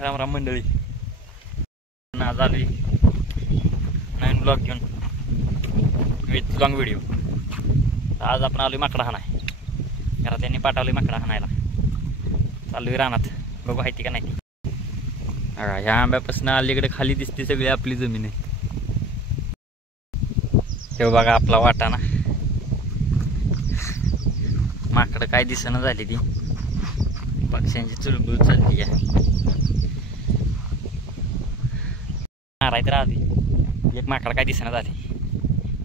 राम राम मंडळी, आज आलोय नवीन ब्लॉग घेऊन विथ लॉंग व्हिडिओ. आज आपण आलोय माकडा हाणाय. घरात त्यांनी पाठवले माकडा हाणायला. चाललोय रानात, बघू आहे ती का नाही ती. ह्या आंब्यापासून अलीकडे खाली दिसते सगळी आपली जमीन आहे. हे बघा आपला वाटा ना. माकडं काय दिसणं झाली ती, पक्ष्यांची चुलबुल चालली आहे. मारायत राहते एक माकड काय दिसणं झाले.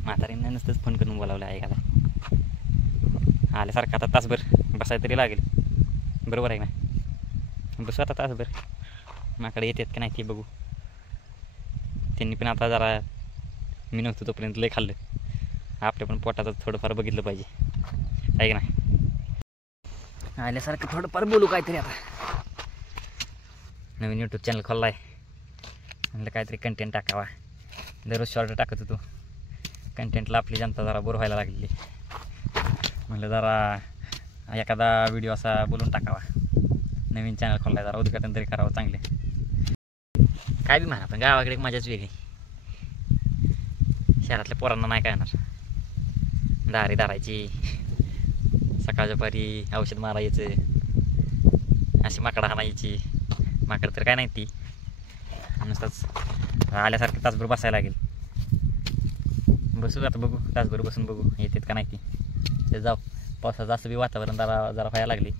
म्हातारीनं नुसतंच फोन करून बोलावलं आहे का आल्यासारखं. आता तासभर बसाय तरी लागेल, बरोबर आहे ना. बसू आता तासभर, माकडे येतात का नाही ते बघू. त्यांनी पण आता जरा मी नव्हतो तोपर्यंत लय खाल्लं. आपल्या पण पोटाचं थोडंफार बघितलं पाहिजे आहे का नाही. आल्यासारखं थोडंफार बोलू काहीतरी. आता नवीन यूट्यूब चॅनल खोलला आहे, म्हणलं काहीतरी कंटेंट टाकावा. दररोज शॉर्ट टाकत होतो. कंटेंटला आपली जनता जरा बोर व्हायला लागलेली. म्हणलं जरा एखादा व्हिडिओ असा बोलून टाकावा. नवीन चॅनल खोलला आहे, जरा उद्घाटन तरी करावं चांगले. काय बी म्हणा, पण गावाकडे एक मजाच वेगळी. शहरातल्या पोरांना नाही काय येणार. दारी दारायची, सकाळच्या पारी औषध मारायचं, अशी माकडं हाणायची. माकडं तर काय नाही ती, नुसतंच आल्यासारखं तासभर बसायला लागेल. बसू आता, बघू तासभर बसून बघू येतात का नाही ती. ते जाऊ. पावसाचं असं बी वातावरण जरा जरा व्हायला लागली.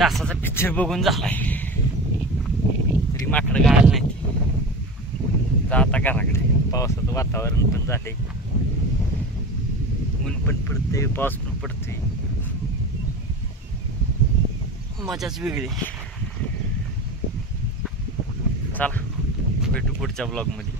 तासाचा पिक्चर बघून झालाय तरी माकडं गाळायला नाही ती. जाता घराकडे. पावसाचं वातावरण पण झालंय, ऊन पण पडतंय, पाऊस पण पडतोय. मजाच वेगळी. चला भेटू पुढच्या ब्लॉग मध्ये.